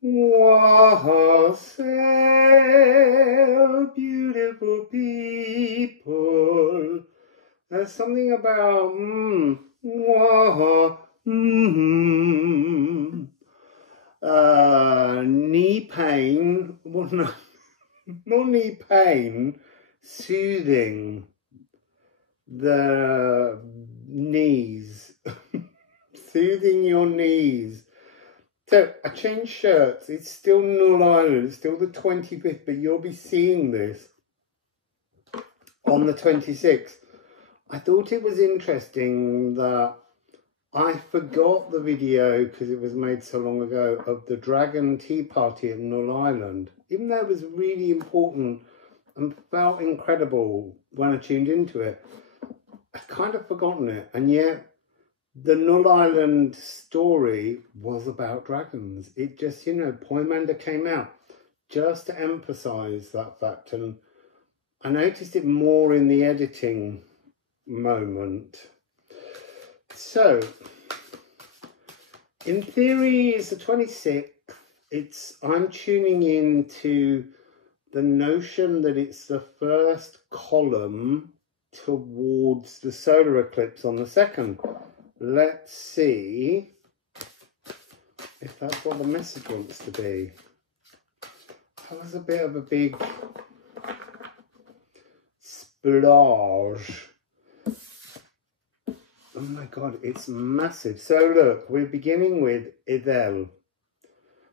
Wassail, beautiful people. There's something about knee pain. Well, no, not knee pain. Soothing the knees. Soothing your knees. So I changed shirts. It's still Null Island. It's still the 25th, but you'll be seeing this on the 26th. I thought it was interesting that I forgot the video, because it was made so long ago, of the Dragon Tea Party at Null Island. Even though it was really important and felt incredible when I tuned into it, I'd kind of forgotten it. And yet the Null Island story was about dragons. It just, you know, Poemander came out just to emphasize that fact. And I noticed it more in the editing moment. So, in theory, it's the 26th. I'm tuning into the notion that it's the first column towards the solar eclipse on the 2nd. Let's see if that's what the message wants to be. That was a bit of a big splurge. Oh my God, it's massive. So look, we're beginning with Idel,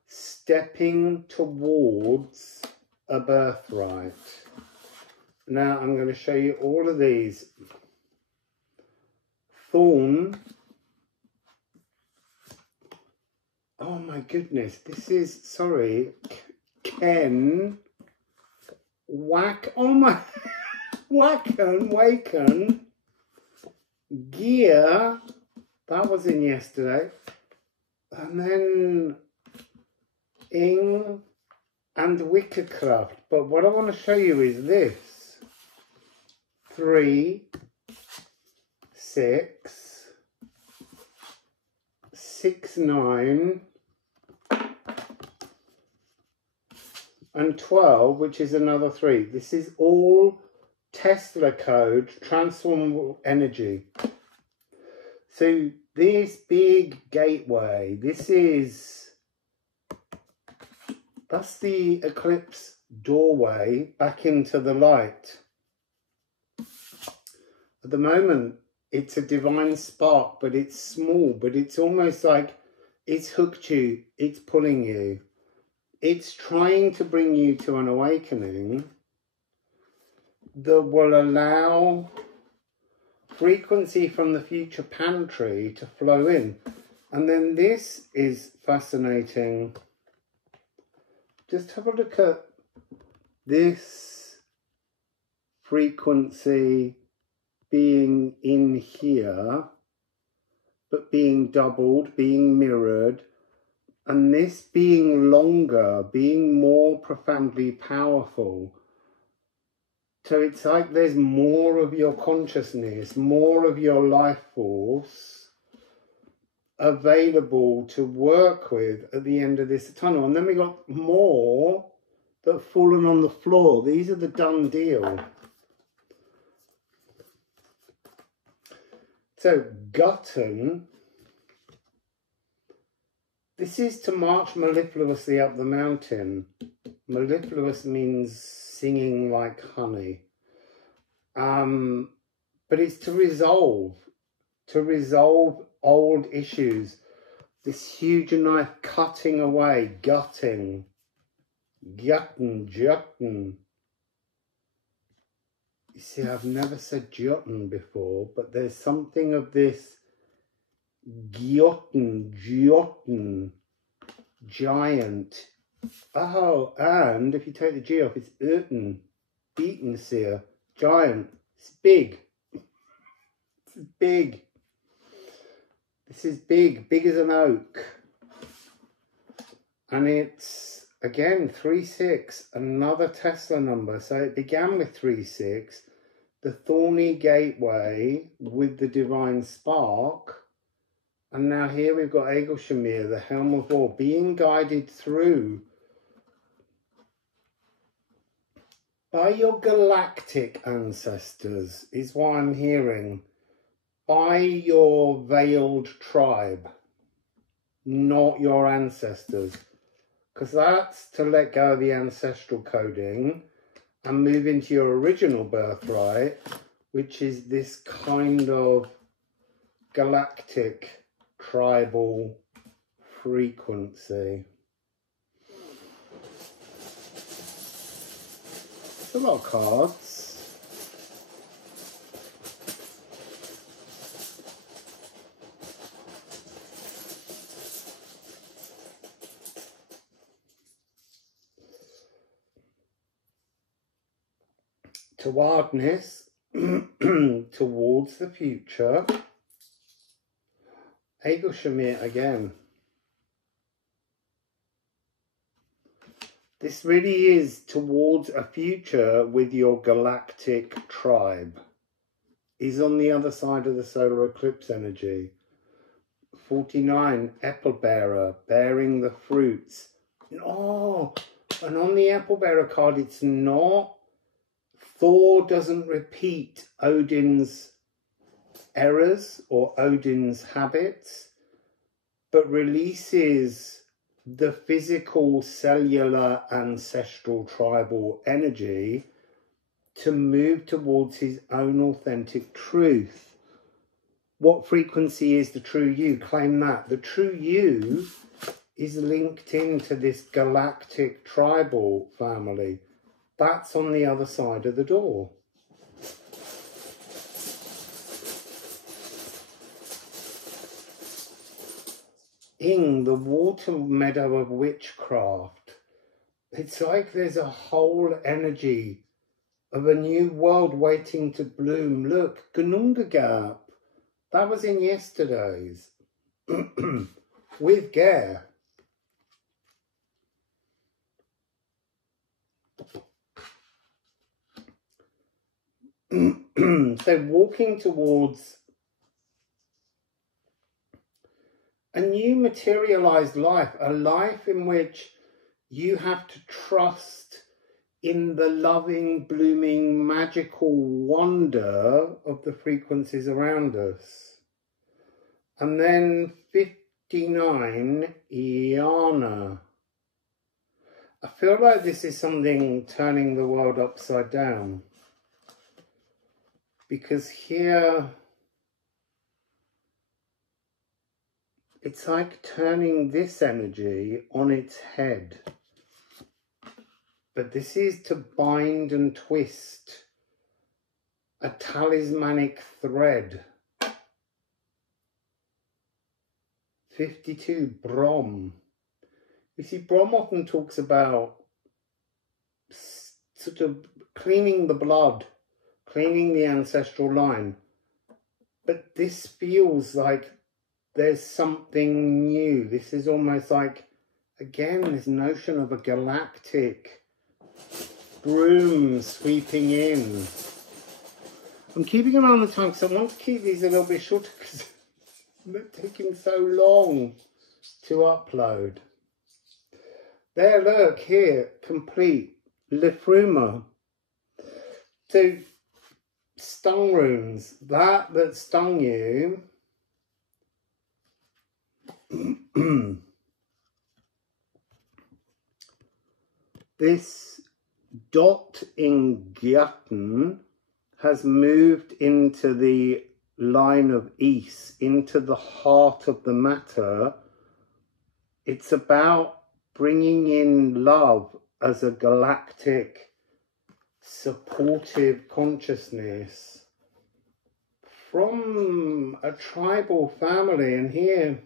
stepping towards a birthright. Now I'm going to show you all of these. Thorn. Oh my goodness, this is, sorry, Ken. Whack, oh my, Waken. Gear, that was in yesterday, and then Ing and Wickercraft. But what I want to show you is this: 3, 6, 6, 9, and 12, which is another 3. This is all Tesla code, transformable energy. So this big gateway, that's the eclipse doorway back into the light. At the moment, it's a divine spark, but it's small, but it's almost like it's hooked you, it's pulling you. It's trying to bring you to an awakening that will allow frequency from the future pantry to flow in. And then this is fascinating. Just have a look at this frequency being in here, but being doubled, being mirrored, and this being longer, being more profoundly powerful. So it's like there's more of your consciousness, more of your life force available to work with at the end of this tunnel. And then we got more that have fallen on the floor. These are the done deal. So Gutton, this is to march mellifluously up the mountain. Mellifluous means singing like honey. But it's to resolve old issues. This huge knife cutting away, gutting, jutting. You see, I've never said jutting before, but there's something of this jutting, giant. Oh, and if you take the G off, it's beaten seer, giant. It's big. This is big. This is big as an oak. And it's, again, 3-6, another Tesla number. So it began with 3-6, the thorny gateway with the divine spark. And now here we've got Egelshamir, the Helm of War, being guided through by your galactic ancestors, is what I'm hearing. By your veiled tribe, not your ancestors. Because that's to let go of the ancestral coding and move into your original birthright, which is this kind of galactic tribal frequency. It's a lot of cards. Towardness, towards the future. Egelshamir again. This really is towards a future with your galactic tribe. Is on the other side of the solar eclipse energy. 49, apple bearer, bearing the fruits. Oh, and on the apple bearer card, it's not. Thor doesn't repeat Odin's errors or Odin's habits, but releases the physical, cellular, ancestral, tribal energy to move towards his own authentic truth. What frequency is the true you? Claim that. The true you is linked into this galactic tribal family. That's on the other side of the door. In the water meadow of witchcraft, it's like there's a whole energy of a new world waiting to bloom. Look, Gnungagap, that was in yesterday's, with Gare. So walking towards a new materialized life, a life in which you have to trust in the loving, blooming, magical wonder of the frequencies around us. And then 59, Iana. I feel like this is something turning the world upside down. Because here, it's like turning this energy on its head. But this is to bind and twist a talismanic thread. 52, Brom. You see, Brom often talks about sort of cleaning the blood, cleaning the ancestral line. But this feels like there's something new. This is almost like, again, this notion of a galactic broom sweeping in. I'm keeping them on the time because I want to keep these a little bit shorter because they're taking so long to upload. There, look, here, complete. Liffruma. So, stung runes. That stung you. This dot in Gyatten has moved into the line of East, into the heart of the matter. It's about bringing in love as a galactic supportive consciousness from a tribal family. And here,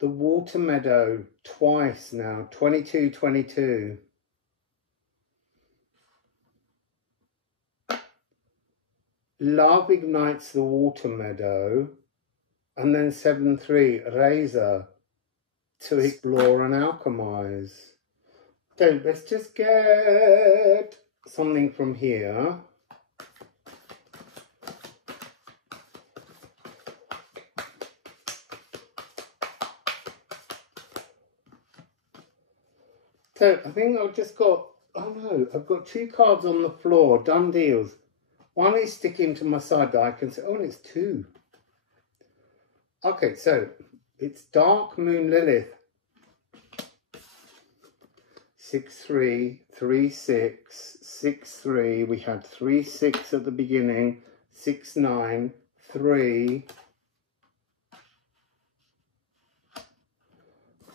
the water meadow twice now, 22, 22. Love ignites the water meadow, and then 7-3, Razor, to explore and alchemize. So let's just get something from here. So I think I've just got, oh no, I've got 2 cards on the floor, done deals. One is sticking to my side that I can say, oh, and it's 2. Okay, so it's Dark Moon Lilith. 6-3, 3-6, 6-3. We had 3-6 at the beginning, 6-9, 3.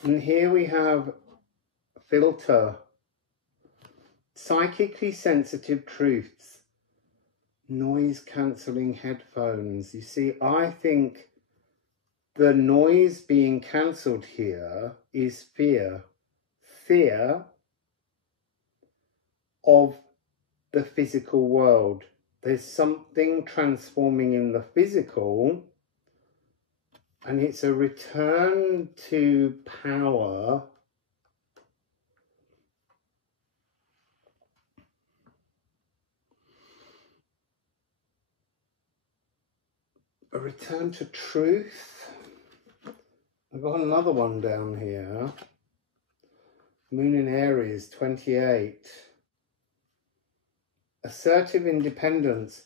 And here we have filter, psychically sensitive truths, noise cancelling headphones. You see, I think the noise being cancelled here is fear. Fear of the physical world. There's something transforming in the physical, and it's a return to power. A return to truth. I've got another one down here. Moon in Aries, 28. Assertive independence.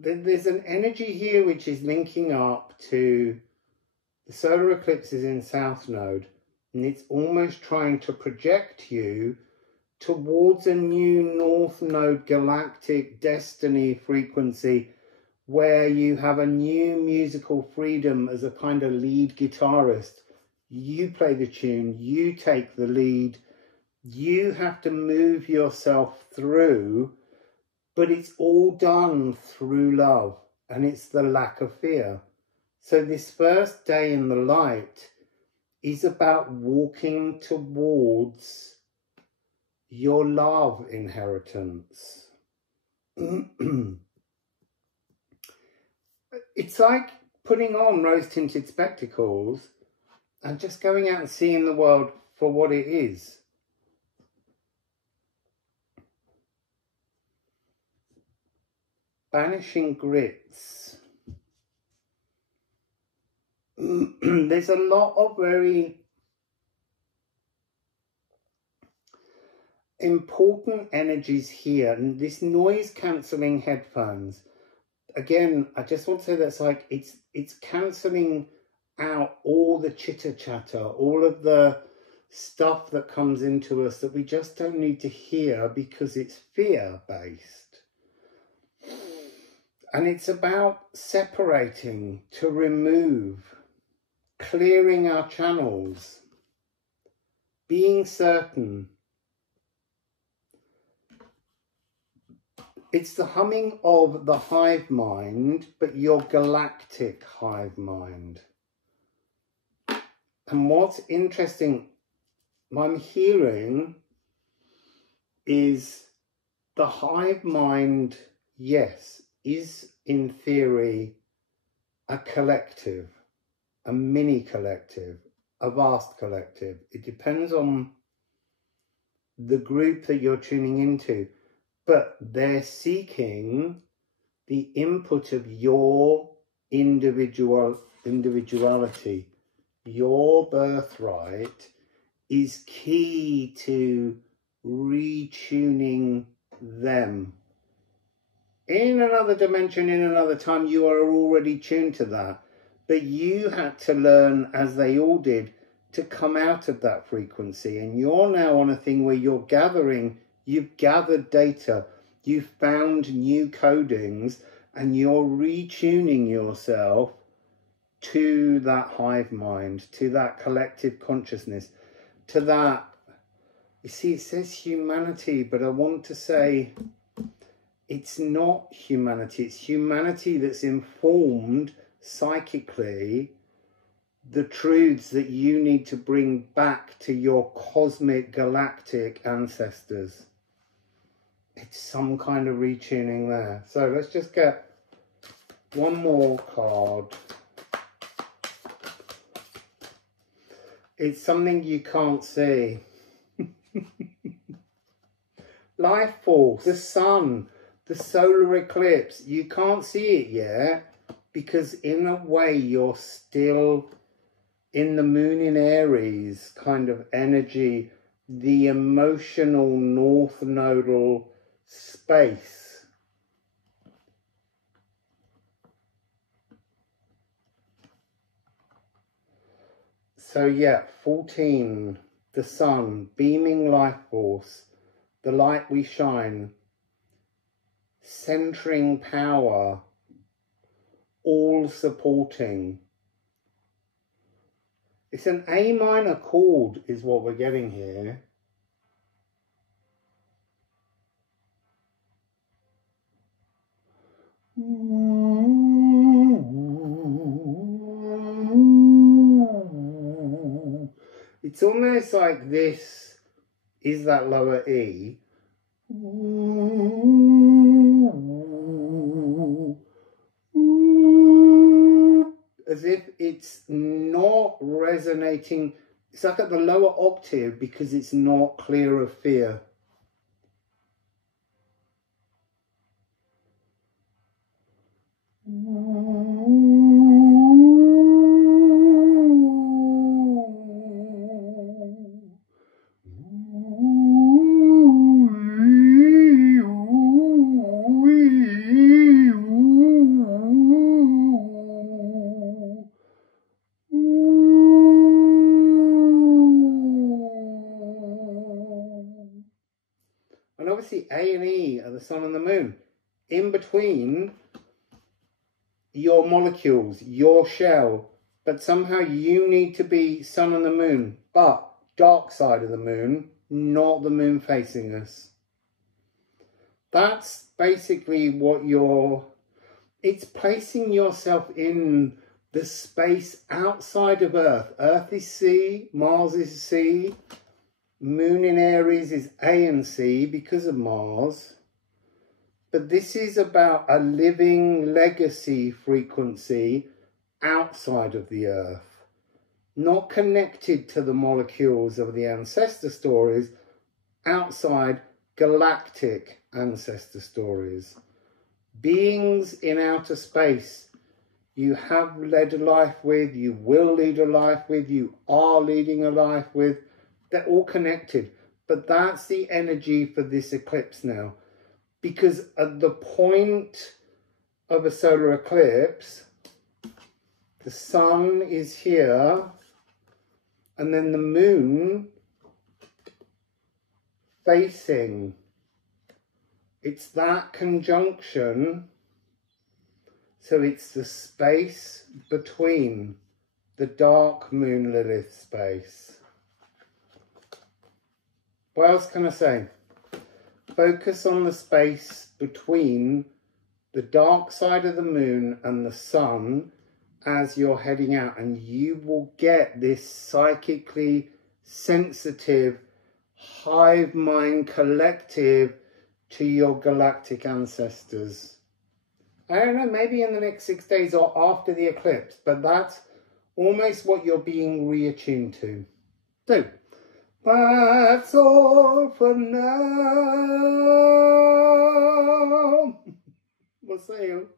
There's an energy here which is linking up to the solar eclipses in South Node, and it's almost trying to project you towards a new North Node galactic destiny frequency where you have a new musical freedom as a kind of lead guitarist. You play the tune, you take the lead, you have to move yourself through, but it's all done through love, and it's the lack of fear. So this first day in the light is about walking towards your love inheritance. It's like putting on rose-tinted spectacles and just going out and seeing the world for what it is. Banishing grits. There's a lot of very important energies here, and this noise cancelling headphones. Again, I just want to say that's like it's cancelling out all the chitter chatter, all of the stuff that comes into us that we just don't need to hear because it's fear based. And it's about separating, to remove, clearing our channels, being certain. It's the humming of the hive mind, but your galactic hive mind. And what's interesting, I'm hearing, is the hive mind, yes, is in theory a collective, a mini collective, a vast collective. It depends on the group that you're tuning into. But they're seeking the input of your individuality. Your birthright is key to retuning them. In another dimension, in another time, you are already tuned to that. But you had to learn, as they all did, to come out of that frequency. And you're now on a thing where you're gathering. You've gathered data, you've found new codings, and you're retuning yourself to that hive mind, to that collective consciousness, to that, you see, it says humanity, but I want to say it's not humanity, it's humanity that's informed psychically the truths that you need to bring back to your cosmic galactic ancestors. It's some kind of retuning there. So let's just get one more card. It's something you can't see. Life force, the sun, the solar eclipse. You can't see it yet because in a way you're still in the moon in Aries kind of energy the emotional north nodal space. So yeah, 14, the sun, beaming life force, the light we shine, centering power, all supporting. It's an A minor chord is what we're getting here. It's almost like this is that lower E. As if it's not resonating. It's like at the lower octave because it's not clear of fear. And obviously A and E are the sun and the moon. In between your molecules, your shell, but somehow you need to be sun and the moon, but dark side of the moon, not the moon facing us. That's basically what it's placing yourself in the space outside of Earth. Earth is C, Mars is C, Moon in Aries is A and C because of Mars. But this is about a living legacy frequency outside of the Earth, not connected to the molecules of the ancestor stories, outside galactic ancestor stories. Beings in outer space you have led a life with, you will lead a life with, you are leading a life with. They're all connected. But that's the energy for this eclipse now. Because at the point of a solar eclipse, the sun is here, and then the moon facing. It's that conjunction. So it's the space between the dark moon Lilith space. What else can I say? Focus on the space between the dark side of the moon and the sun as you're heading out, and you will get this psychically sensitive hive mind collective to your galactic ancestors. I don't know, maybe in the next 6 days or after the eclipse, but that's almost what you're being reattuned to. So, that's all for now. Wassail.